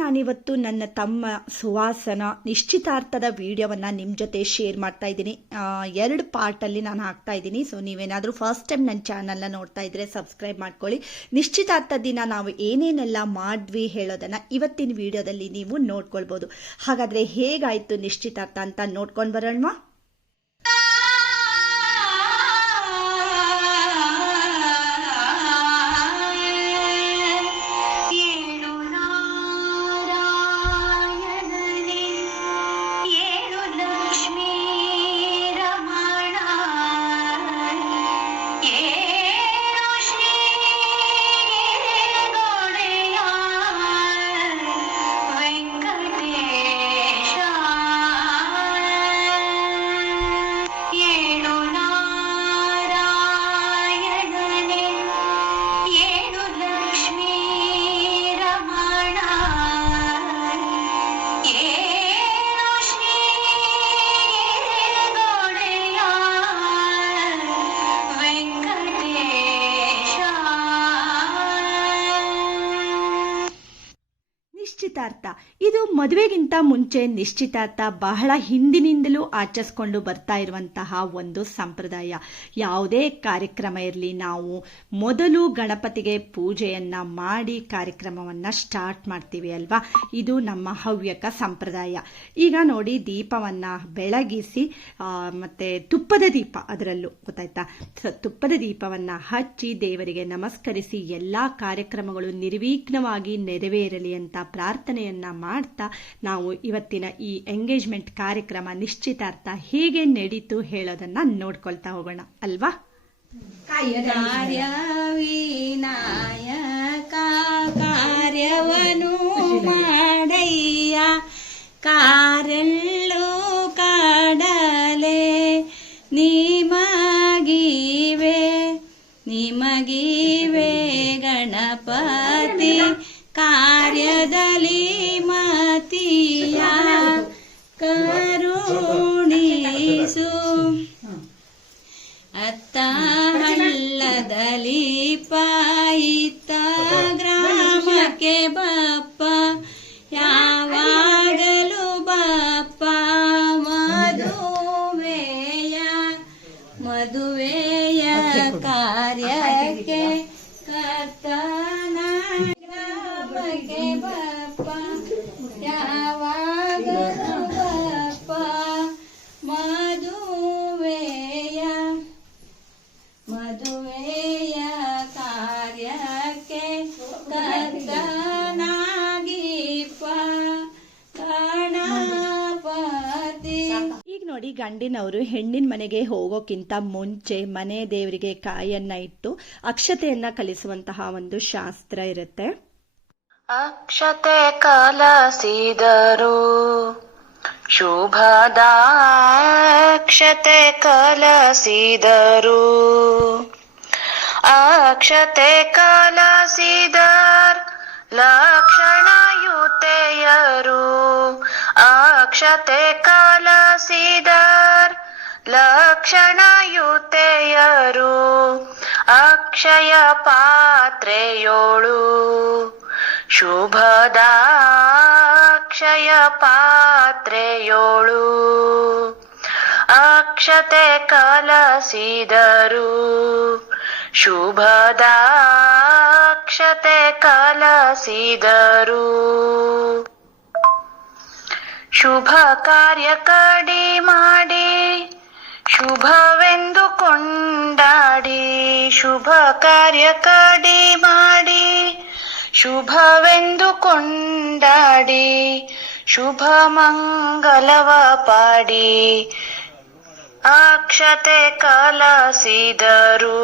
ನಾನಿವತ್ತು ನನ್ನ ತಮ್ಮ ಸುವಾಸನ ನಿಶ್ಚಿತಾರ್ಥದ ವಿಡಿಯೋವನ್ನು ನಿಮ್ಮ ಜೊತೆ ಶೇರ್ ಮಾಡ್ತಾ ಇದ್ದೀನಿ. ಎರಡು ಪಾರ್ಟಲ್ಲಿ ನಾನು ಹಾಕ್ತಾ ಇದ್ದೀನಿ. ಸೊ ನೀವೇನಾದರೂ ಫಸ್ಟ್ ಟೈಮ್ ನನ್ನ ಚಾನಲ್ನ ನೋಡ್ತಾ ಇದ್ದರೆ ಸಬ್ಸ್ಕ್ರೈಬ್ ಮಾಡ್ಕೊಳ್ಳಿ. ನಿಶ್ಚಿತಾರ್ಥ ದಿನ ನಾವು ಏನೇನೆಲ್ಲ ಮಾಡಿದ್ವಿ ಹೇಳೋದನ್ನು ಇವತ್ತಿನ ವಿಡಿಯೋದಲ್ಲಿ ನೀವು ನೋಡ್ಕೊಳ್ಬೋದು. ಹಾಗಾದರೆ ಹೇಗಾಯಿತು ನಿಶ್ಚಿತಾರ್ಥ ಅಂತ ನೋಡ್ಕೊಂಡು ಬರೋಣವಾ? ಮದುವೆಗಿಂತ ಮುಂಚೆ ನಿಶ್ಚಿತಾರ್ಥ ಬಹಳ ಹಿಂದಿನಿಂದಲೂ ಆಚರಿಸ್ಕೊಂಡು ಬರ್ತಾ ಇರುವಂತಹ ಒಂದು ಸಂಪ್ರದಾಯ. ಯಾವುದೇ ಕಾರ್ಯಕ್ರಮ ಇರಲಿ, ನಾವು ಮೊದಲು ಗಣಪತಿಗೆ ಪೂಜೆಯನ್ನ ಮಾಡಿ ಕಾರ್ಯಕ್ರಮವನ್ನ ಸ್ಟಾರ್ಟ್ ಮಾಡ್ತೀವಿ ಅಲ್ವಾ? ಇದು ನಮ್ಮ ಹವ್ಯಕ ಸಂಪ್ರದಾಯ. ಈಗ ನೋಡಿ, ದೀಪವನ್ನ ಬೆಳಗಿಸಿ ಮತ್ತೆ ತುಪ್ಪದ ದೀಪ ಅದರಲ್ಲೂ ಗೊತ್ತಾಯ್ತಾ? ತುಪ್ಪದ ದೀಪವನ್ನ ಹಚ್ಚಿ ದೇವರಿಗೆ ನಮಸ್ಕರಿಸಿ ಎಲ್ಲಾ ಕಾರ್ಯಕ್ರಮಗಳು ನಿರ್ವಿಘ್ನವಾಗಿ ನೆರವೇರಲಿ ಅಂತ ಪ್ರಾರ್ಥನೆಯನ್ನ ಮಾಡ್ತಾ ನಾವು ಇವತ್ತಿನ ಈ ಎಂಗೇಜ್ಮೆಂಟ್ ಕಾರ್ಯಕ್ರಮ ನಿಶ್ಚಿತಾರ್ಥ ಹೇಗೆ ನಡೀತು ಹೇಳೋದನ್ನ ನೋಡ್ಕೊಳ್ತಾ ಹೋಗೋಣ, ಅಲ್ವಾ? ಕಾರ್ಯವನು ಮಾಡಯ್ಯ. ಕಾರೆಲ್ಲು ಕಾಡಲೆ ನಿಮಗಿವೆ. ನಿಮಗಿವೆ ಗಣಪತಿ. ಕಾರ್ಯದಲ್ಲಿ ಗಂಡಿನವರು ಹೆಣ್ಣಿನ ಮನೆಗೆ ಹೋಗೋಕ್ಕಿಂತ ಮುಂಚೆ ಮನೆ ದೇವರಿಗೆ ಕಾಯನ್ನ ಇಟ್ಟು ಅಕ್ಷತೆಯನ್ನ ಕಲಿಸುವಂತಹ ಒಂದು ಶಾಸ್ತ್ರ ಇರುತ್ತೆ. ಅಕ್ಷತೆ ಕಲಸಿದರು. ಶುಭದ ಅಕ್ಷತೆ ಕಲಸಿದರು. ಅಕ್ಷತೆ ಕಲಸಿದರ್ ಲಕ್ಷಣಯುತೆಯರು ಅಕ್ಷತೆ ಕಾಲಸಿದಾರ್ ಲಕ್ಷಣಯುತೆಯರು ಅಕ್ಷಯ ಪಾತ್ರೆಯೋಳು. ಶುಭದಾಕ್ಷಯ ಪಾತ್ರೆಯೋಳು. ಅಕ್ಷತೆ ಕಲಸಿದರು ಶುಭದಾಕ್ಷತೆ ಕಲಸಿದರು ಶುಭ ಕಾರ್ಯ ಕಡಿ ಮಾಡಿ, ಶುಭವೆಂದು ಕೊಂಡಾಡಿ, ಶುಭ ಕಾರ್ಯ ಕಡಿ ಮಾಡಿ, ಶುಭವೆಂದು ಕೊಂಡಾಡಿ, ಶುಭ ಮಂಗಲವ ಪಾಡಿ. ಅಕ್ಷತೆ ಕಲಸಿದರು,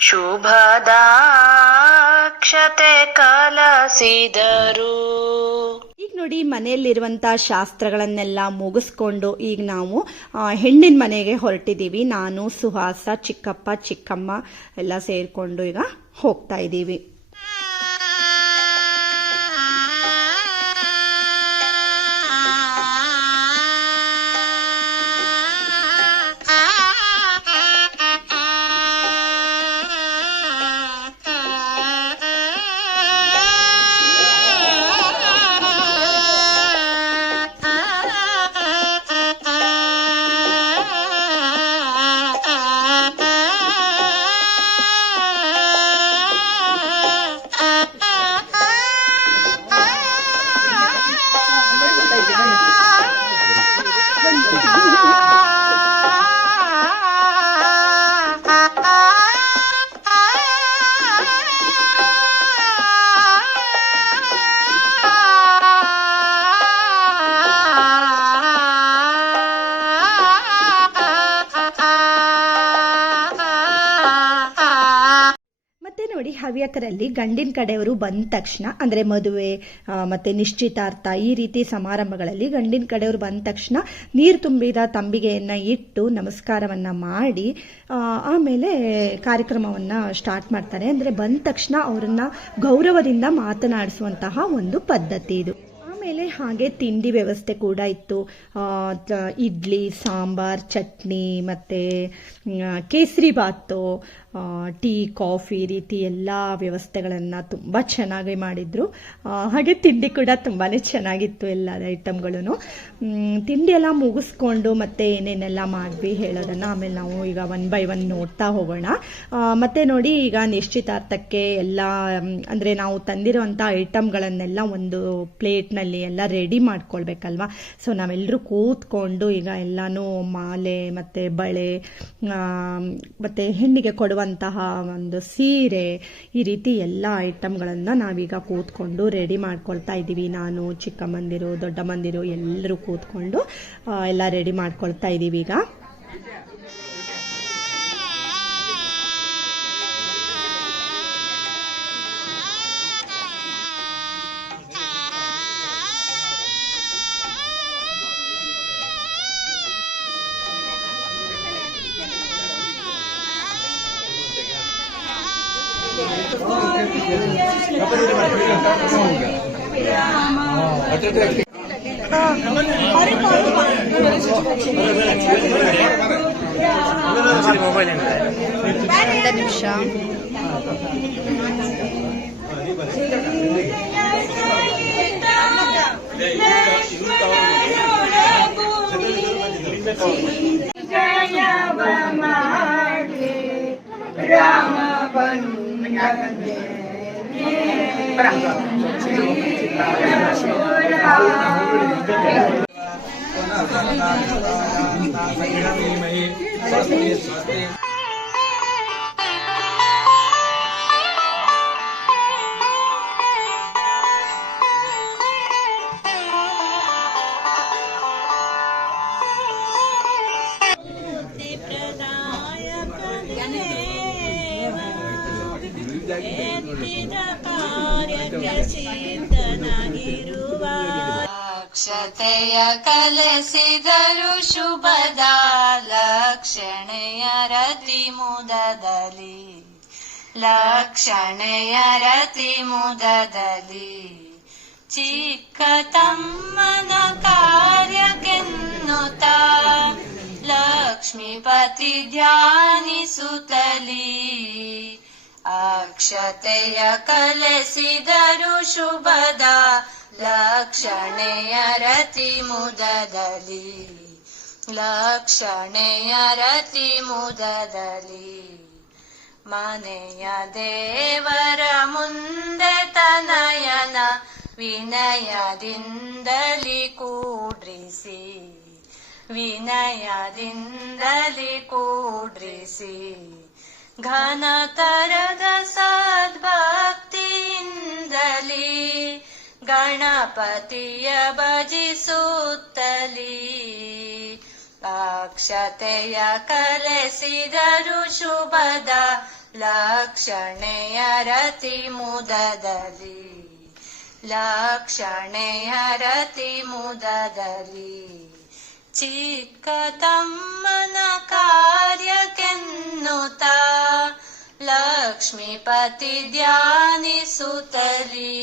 ಶುಭದಾಕ್ಷತೆ ಕಲಸಿದರು. ನೋಡಿ ಮನೆಯಲ್ಲಿರುವಂಥ ಶಾಸ್ತ್ರಗಳನ್ನೆಲ್ಲ ಮುಗಿಸ್ಕೊಂಡು ಈಗ ನಾವು ಹೆಣ್ಣಿನ ಮನೆಗೆ ಹೊರಟಿದ್ದೀವಿ. ನಾನು, ಸುಹಾಸ, ಚಿಕ್ಕಪ್ಪ, ಚಿಕ್ಕಮ್ಮ ಎಲ್ಲ ಸೇರಿಕೊಂಡು ಈಗ ಹೋಗ್ತಾ ಇದ್ದೀವಿ. ಹವ್ಯಕರಲ್ಲಿ ಗಂಡಿನ ಕಡೆಯವರು ಬಂದ ತಕ್ಷಣ, ಅಂದರೆ ಮದುವೆ ಮತ್ತೆ ನಿಶ್ಚಿತಾರ್ಥ, ಈ ರೀತಿ ಸಮಾರಂಭಗಳಲ್ಲಿ ಗಂಡಿನ ಕಡೆಯವರು ಬಂದ ತಕ್ಷಣ ನೀರು ತುಂಬಿದ ತಂಬಿಗೆಯನ್ನು ಇಟ್ಟು ನಮಸ್ಕಾರವನ್ನ ಮಾಡಿ ಆಮೇಲೆ ಕಾರ್ಯಕ್ರಮವನ್ನು ಸ್ಟಾರ್ಟ್ ಮಾಡ್ತಾರೆ. ಅಂದರೆ ಬಂದ ತಕ್ಷಣ ಅವರನ್ನ ಗೌರವದಿಂದ ಮಾತನಾಡಿಸುವಂತಹ ಒಂದು ಪದ್ಧತಿ ಇದು. ಆಮೇಲೆ ಹಾಗೆ ತಿಂಡಿ ವ್ಯವಸ್ಥೆ ಕೂಡ ಇತ್ತು. ಇಡ್ಲಿ, ಸಾಂಬಾರ್, ಚಟ್ನಿ, ಮತ್ತು ಕೇಸರಿ ಬಾತು ಟೀ, ಕಾಫಿ ರೀತಿ ಎಲ್ಲ ವ್ಯವಸ್ಥೆಗಳನ್ನು ತುಂಬ ಚೆನ್ನಾಗಿ ಮಾಡಿದರು. ಹಾಗೆ ತಿಂಡಿ ಕೂಡ ತುಂಬಾ ಚೆನ್ನಾಗಿತ್ತು ಎಲ್ಲ ಐಟಮ್ಗಳೂ ತಿಂಡಿ ಎಲ್ಲ ಮುಗಿಸ್ಕೊಂಡು ಮತ್ತೆ ಏನೇನೆಲ್ಲ ಮಾಡಿದ್ವಿ ಹೇಳೋದನ್ನು ಆಮೇಲೆ ನಾವು ಈಗ ಒನ್ ಬೈ ಒನ್ ನೋಡ್ತಾ ಹೋಗೋಣ. ಮತ್ತೆ ನೋಡಿ ಈಗ ನಿಶ್ಚಿತಾರ್ಥಕ್ಕೆ ಎಲ್ಲ ಅಂದರೆ ನಾವು ತಂದಿರುವಂಥ ಐಟಮ್ಗಳನ್ನೆಲ್ಲ ಒಂದು ಪ್ಲೇಟ್ನಲ್ಲಿ ಎಲ್ಲ ರೆಡಿ ಮಾಡ್ಕೊಳ್ಬೇಕಲ್ವಾ? ಸೊ ನಾವೆಲ್ಲರೂ ಕೂತ್ಕೊಂಡು ಈಗ ಎಲ್ಲನೂ ಮಾಲೆ ಮತ್ತು ಬಳೆ ಮತ್ತು ಹೆಣ್ಣಿಗೆ ಹೆಣ್ಣಿಗೆ ಕೊಡುವಂತಹ ಒಂದು ಸೀರೆ ಈ ರೀತಿ ಎಲ್ಲ ಐಟಮ್ಗಳನ್ನು ನಾವೀಗ ಕೂತ್ಕೊಂಡು ರೆಡಿ ಮಾಡ್ಕೊಳ್ತಾ ಇದ್ದೀವಿ. ನಾನು ಚಿಕ್ಕ ಮಂದಿರು ದೊಡ್ಡ ಮಂದಿರು ಎಲ್ಲರೂ ಕೂತ್ಕೊಂಡು ಎಲ್ಲ ರೆಡಿ ಮಾಡ್ಕೊಳ್ತಾ ಇದ್ದೀವಿ ಈಗ Yeah. ಒಂದು ನಿಮಿಷ ಅಕ್ಷತೆಯ ಕಲಸಿದರು ಶುಭದ ಲಕ್ಷಣೆಯ ರತಿ ಮುದದಲ್ಲಿ ಲಕ್ಷಣೆಯ ರತಿ ಮುದದಲ್ಲಿ ಚಿಕ್ಕ ತಮ್ಮನ ಕಾರ್ಯಕ್ಕೆನ್ನುತ್ತ ಲಕ್ಷ್ಮೀಪತಿ ಧ್ಯಾನಿಸುತ್ತಲಿ ಅಕ್ಷತೆಯ ಕಲಸಿದರು ಶುಭದ ಲಕ್ಷಣೆಯ ರತಿ ಮುದದಲ್ಲಿ, ಲಕ್ಷಣೆಯ ರತಿ ಮುದದಲ್ಲಿ, ಮನೆಯ ದೇವರ ಮುಂದೆ ತನಯನ ವಿನಯದಿಂದಲಿ ಕೂಡ್ರಿಸಿ ವಿನಯದಿಂದಲಿ ಕೂಡ್ರಿಸಿ ಘನತರದ ಸದ್ಭಕ್ತಿಯಿಂದಲಿ गणपतिय भजिसूत्तली भजी अक्षतेय कलसि शुभद। लक्षणे अरति मोदली लक्षणे हरति मोदली चिकथं मनकार्यनुता लक्ष्मीपति ध्यानि सुतली।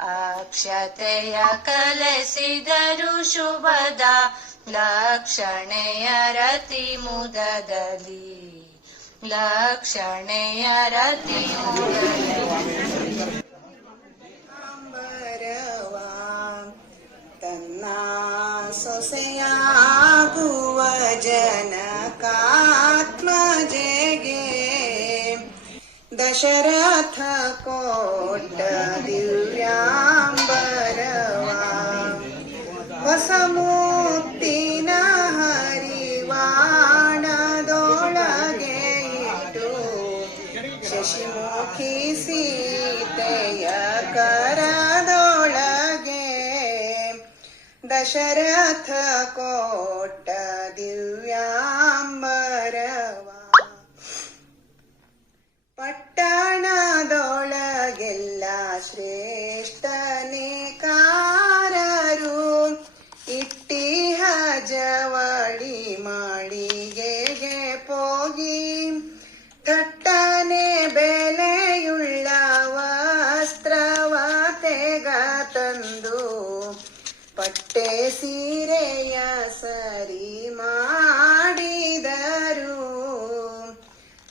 ಅಕ್ಷತೆಯ ಕಲೆಸಿದರು ಶುಭದ ಲಕ್ಷಣೆಯ ರತಿ ಮುದದಲ್ಲಿ ಲಕ್ಷಣೆಯ ರತಿ ಮುದದಲ್ಲಿ ಅಂಬರವ ತನ್ನ ದಶರಥ ಕೋಟ ದಿವ್ಯಾಂಬರವ ಪಟ್ಟೆ ಸೀರೆಯ ಸರಿ ಮಾಡಿದರು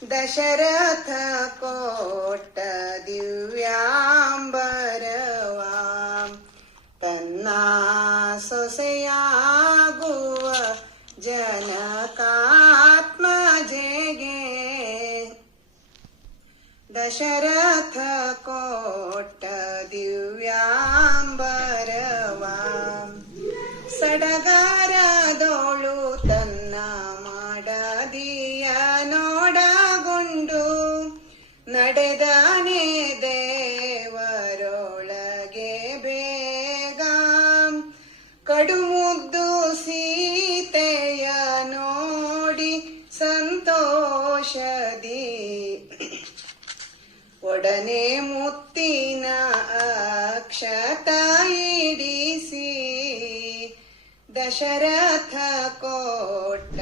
ದಶರಥ ಕೋಟ ದಿವ್ಯಾಂಬರವ ತನ್ನ ಸೊಸೆಯಾಗುವ ಜನಕಾತ್ಮಜೆಗೆ ದಶರಥ ಕೋಟ ದಿವ್ಯಾಂಬರವ ದಶರಥ ಕೋಟ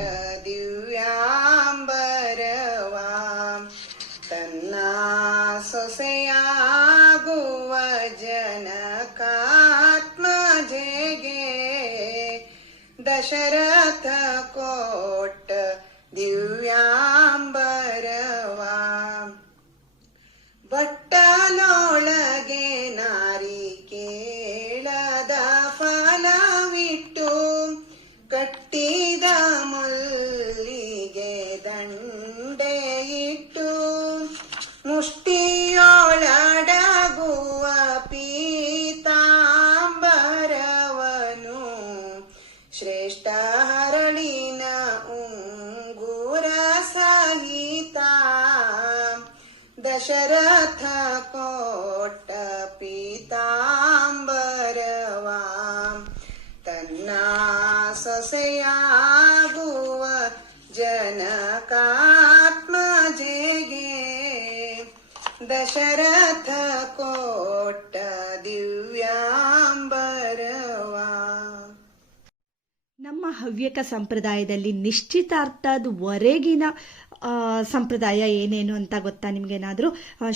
ಸೊಸೆಯಾಗುವ ಜನಕಾತ್ಮಜೆಗೆ ದಶರಥ ಕೋಟ ದಿವ್ಯಾಂಬರವ. ನಮ್ಮ ಹವ್ಯಕ ಸಂಪ್ರದಾಯದಲ್ಲಿ ನಿಶ್ಚಿತಾರ್ಥದವರೆಗಿನ ಸಂಪ್ರದಾಯ ಏನೇನು ಅಂತ ಗೊತ್ತಾ ನಿಮಗೇನಾದರೂ?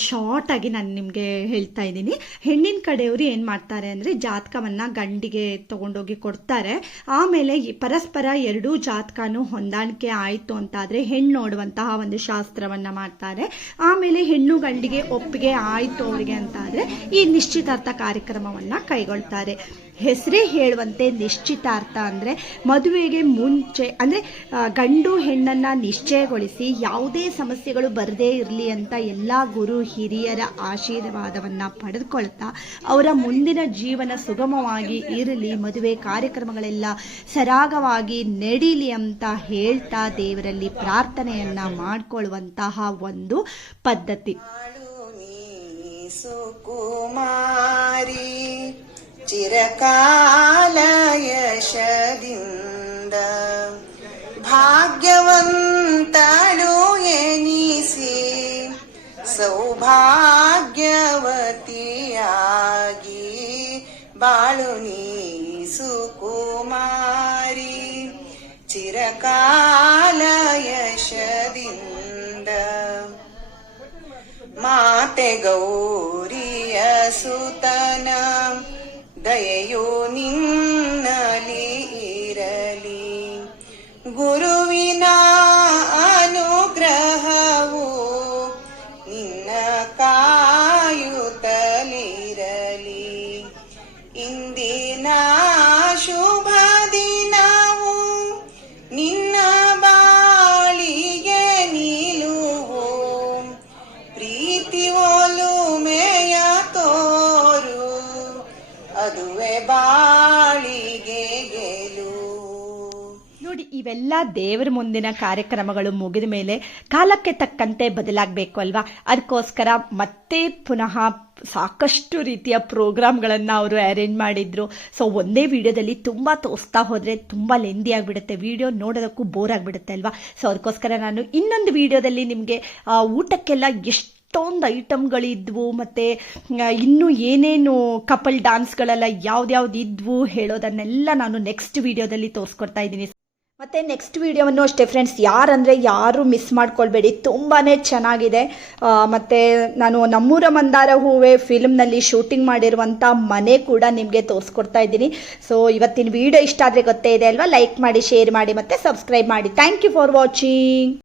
ಶಾರ್ಟ್ ಆಗಿ ನಾನು ನಿಮಗೆ ಹೇಳ್ತಾ ಇದ್ದೀನಿ. ಹೆಣ್ಣಿನ ಕಡೆಯವರು ಏನು ಮಾಡ್ತಾರೆ ಅಂದರೆ ಜಾತಕವನ್ನು ಗಂಡಿಗೆ ತಗೊಂಡೋಗಿ ಕೊಡ್ತಾರೆ. ಆಮೇಲೆ ಪರಸ್ಪರ ಎರಡೂ ಜಾತಕನೂ ಹೊಂದಾಣಿಕೆ ಆಯಿತು ಅಂತಾದರೆ ಹೆಣ್ಣು ನೋಡುವಂತಹ ಒಂದು ಶಾಸ್ತ್ರವನ್ನು ಮಾಡ್ತಾರೆ. ಆಮೇಲೆ ಹೆಣ್ಣು ಗಂಡಿಗೆ ಒಪ್ಪಿಗೆ ಆಯಿತು ಅವರಿಗೆ ಅಂತಾದರೆ ಈ ನಿಶ್ಚಿತಾರ್ಥ ಕಾರ್ಯಕ್ರಮವನ್ನು ಕೈಗೊಳ್ತಾರೆ. ಹೆಸರೇ ಹೇಳುವಂತೆ ನಿಶ್ಚಿತಾರ್ಥ ಅಂದರೆ ಮದುವೆಗೆ ಮುಂಚೆ ಅಂದರೆ ಗಂಡು ಹೆಣ್ಣನ್ನು ನಿಶ್ಚಯಗೊಳಿಸಿ ಯಾವುದೇ ಸಮಸ್ಯೆಗಳು ಬರದೇ ಇರಲಿ ಅಂತ ಎಲ್ಲ ಗುರು ಹಿರಿಯರ ಆಶೀರ್ವಾದವನ್ನು ಪಡೆದುಕೊಳ್ತಾ ಅವರ ಮುಂದಿನ ಜೀವನ ಸುಗಮವಾಗಿ ಇರಲಿ, ಮದುವೆ ಕಾರ್ಯಕ್ರಮಗಳೆಲ್ಲ ಸರಾಗವಾಗಿ ನಡೀಲಿ ಅಂತ ಹೇಳ್ತಾ ದೇವರಲ್ಲಿ ಪ್ರಾರ್ಥನೆಯನ್ನ ಮಾಡಿಕೊಳ್ಳುವಂತಹ ಒಂದು ಪದ್ಧತಿ. ಸುಕುಮಾರಿ, ಚಿರಕಾಲ ಯಶದಿಂದ ಭಾಗ್ಯವಂತಳು ಎನಿಸಿ ಸೌಭಾಗ್ಯವತಿಯಾಗಿ ಬಾಳು ನೀ ಸುಕುಮಾರಿ ಚಿರಕಾಲ ಯಶದಿಂದ ಮಾತೆ ಗೌರಿಯ ಸುತನ ದಯೆಯು ನಿನ್ನಲಿ ದೇವರ ಮುಂದಿನ ಕಾರ್ಯಕ್ರಮಗಳು ಮುಗಿದ ಮೇಲೆ ಕಾಲಕ್ಕೆ ತಕ್ಕಂತೆ ಬದಲಾಗಬೇಕು ಅಲ್ವಾ? ಅದಕ್ಕೋಸ್ಕರ ಮತ್ತೆ ಪುನಃ ಸಾಕಷ್ಟು ರೀತಿಯ ಪ್ರೋಗ್ರಾಮ್ಗಳನ್ನು ಅವರು ಅರೇಂಜ್ ಮಾಡಿದ್ರು. ಸೊ ಒಂದೇ ವಿಡಿಯೋದಲ್ಲಿ ತುಂಬ ತೋರಿಸ್ತಾ ಹೋದರೆ ತುಂಬ ಲೆಂದಿ ಆಗಿಬಿಡುತ್ತೆ. ವಿಡಿಯೋ ನೋಡೋದಕ್ಕೂ ಬೋರ್ ಆಗಿಬಿಡುತ್ತೆ ಅಲ್ವಾ? ಸೊ ಅದಕ್ಕೋಸ್ಕರ ನಾನು ಇನ್ನೊಂದು ವಿಡಿಯೋದಲ್ಲಿ ನಿಮಗೆ ಊಟಕ್ಕೆಲ್ಲ ಎಷ್ಟು ಎಷ್ಟೊಂದು ಐಟಮ್ಗಳಿದ್ವು ಮತ್ತು ಇನ್ನೂ ಏನೇನು ಕಪಲ್ ಡಾನ್ಸ್ಗಳೆಲ್ಲ ಯಾವ್ದ್ಯಾವ್ದು ಇದ್ವು ಹೇಳೋದನ್ನೆಲ್ಲ ನಾನು ನೆಕ್ಸ್ಟ್ ವಿಡಿಯೋದಲ್ಲಿ ತೋರಿಸ್ಕೊಡ್ತಾ ಇದ್ದೀನಿ. ಮತ್ತು ನೆಕ್ಸ್ಟ್ ವೀಡಿಯೋವನ್ನು ಅಷ್ಟೇ ಫ್ರೆಂಡ್ಸ್ ಯಾರಂದರೆ ಯಾರು ಮಿಸ್ ಮಾಡ್ಕೊಳ್ಬೇಡಿ. ತುಂಬಾ ಚೆನ್ನಾಗಿದೆ. ಮತ್ತು ನಾನು ನಮ್ಮೂರ ಮಂದಾರ ಹೂವೆ ಫಿಲ್ಮ್ನಲ್ಲಿ ಶೂಟಿಂಗ್ ಮಾಡಿರುವಂಥ ಮನೆ ಕೂಡ ನಿಮಗೆ ತೋರಿಸ್ಕೊಡ್ತಾ ಇದ್ದೀನಿ. ಸೊ ಇವತ್ತಿನ ವಿಡಿಯೋ ಇಷ್ಟ ಆದರೆ ಗೊತ್ತೇ ಇದೆ ಅಲ್ವಾ? ಲೈಕ್ ಮಾಡಿ ಶೇರ್ ಮಾಡಿ ಮತ್ತು ಸಬ್ಸ್ಕ್ರೈಬ್ ಮಾಡಿ. Thank you for watching